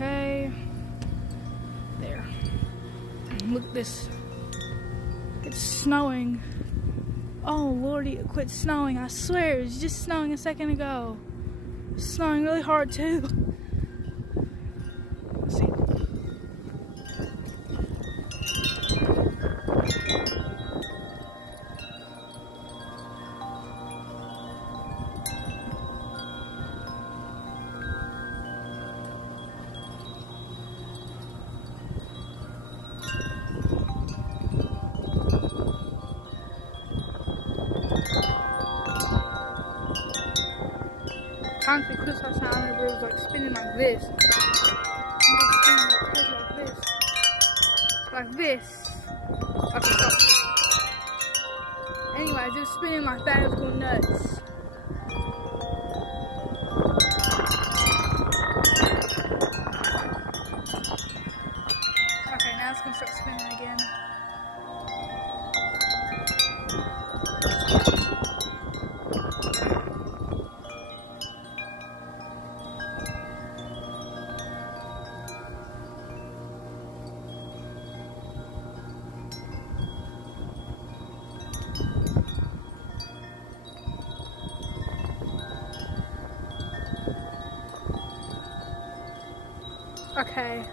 Okay. There. Look at this. It's snowing. Oh lordy, it quit snowing. I swear, it was just snowing a second ago. It's snowing really hard too. Let's see. Constantly crisscross sound, but it was like spinning like this. Like this. Okay, stop. Anyways, it was spinning like that. It was going nuts. Okay, now it's gonna start spinning again. Okay.